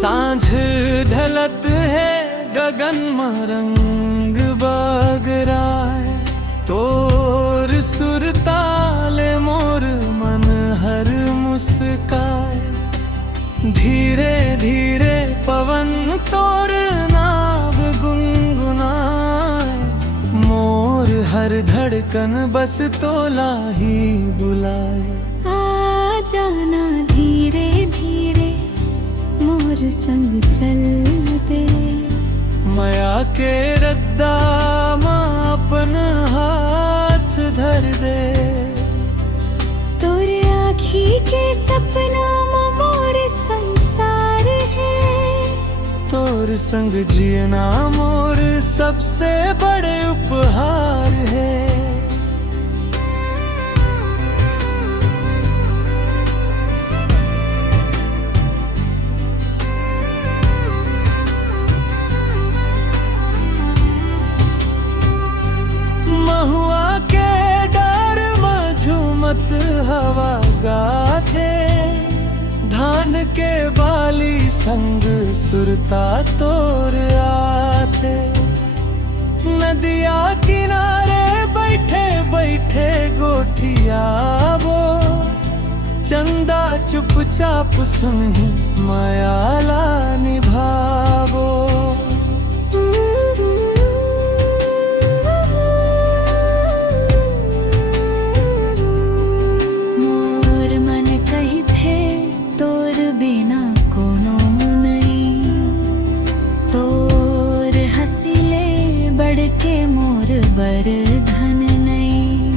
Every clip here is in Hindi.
सांझ ढलत है गगन में रंग बगराए, तोर सुर ताले मोर मन हर मुस्काए। धीरे धीरे पवन तोर नाव गुनगुनाए, मोर हर धड़कन बस तोला ही बुलाए। आ जाना धीरे धीरे मोर संग चल दे, माया के रद्दा माँ अपन हाथ धर दे। तोरे आँखी के सपना में मोर संसार है, तोर संग जीना मोर सबसे बड़े उपहार है। महुआ के डार में झूमत हवा गाथे, धान के बाली संग सुरता तोर आथे। नदिया किनारे बैठे बैठे गोठिया वो, चंदा चुपचाप सुनही मायाला निभावो। धन नहीं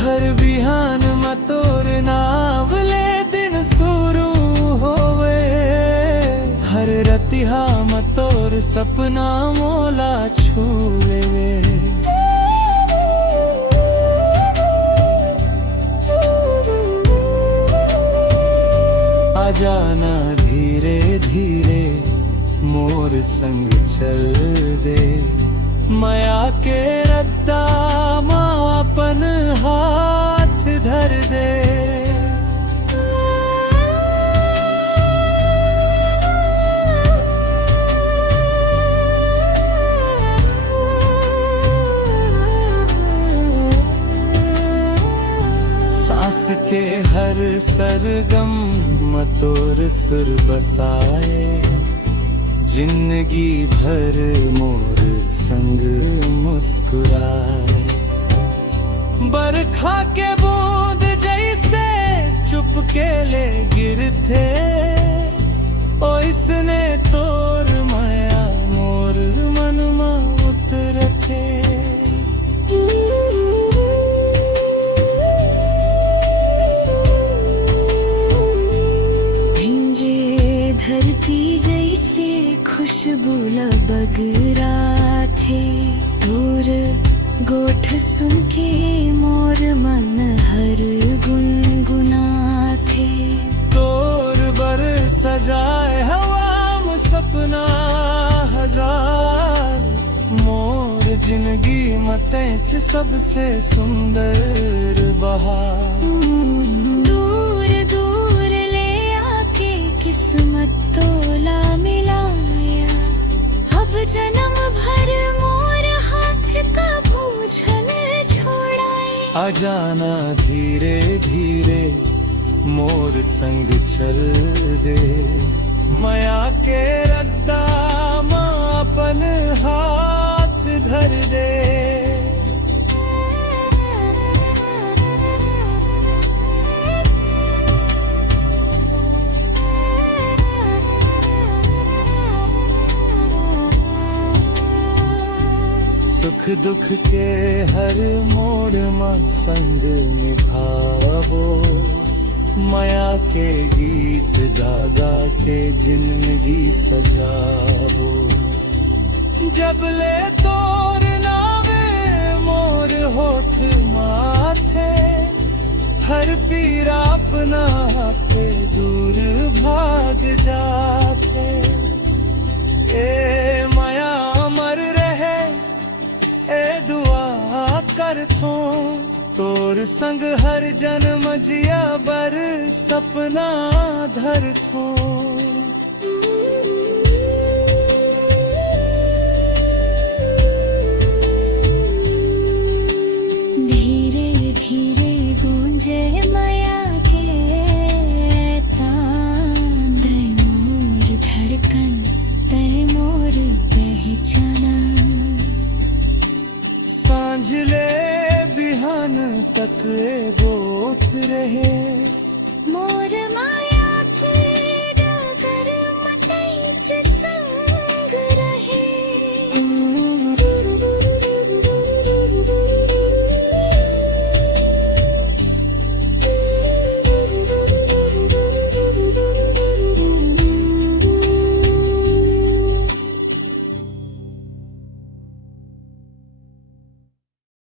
हर बिहान में तोर नाव ले दिन शुरू होवे, हर रतिहा में तोर सपना मोला छूवे। आ जाना धीरे धीरे मोर संग चल दे, माया के रद्दा माँ अपन हाथ धर दे। सांस के हर सरगम में तोर सुर बसाए, जिंदगी भर मोर संग मुस्कुराए। बरखा के बूंद जैसे चुपके ले गिरते, ओइसने तोर माया मोर मन में उतरते। भिंजे धरती जैसे खुशबू बगरा थे, दूर गोठ सुन के मोर मन हर गुनगुना थे। तोर बर सजाए हवा में सपना हजार, मोर जिंदगी में तेज सबसे सुंदर बहार। दूर दूर ले आके किस्मत तोला मिलाया, अब जन्म भर मोर हाथ का भूषण छोड़ाए। आ जाना धीरे धीरे मोर संग चल दे, माया के रद्दा माँ अपन हाथ धर दे। सुख दुख के हर मोड़ में संग निभावो, माया के गीत गागा के जिंदगी सजावो। जब ले तोर नावे मोर होठ माथे, हर पीरा अपना पे दूर भाग जाते। ए माया अमर रहे ए दुआ कर थो, तोर तोर संग हर जन्म जिया बर सपना धर थो। धीरे धीरे गूंजे माया के तान, तै मोर धड़कन तै मोर पहचाना। सांझले बिहान तक एगो उठ रहे मोर माया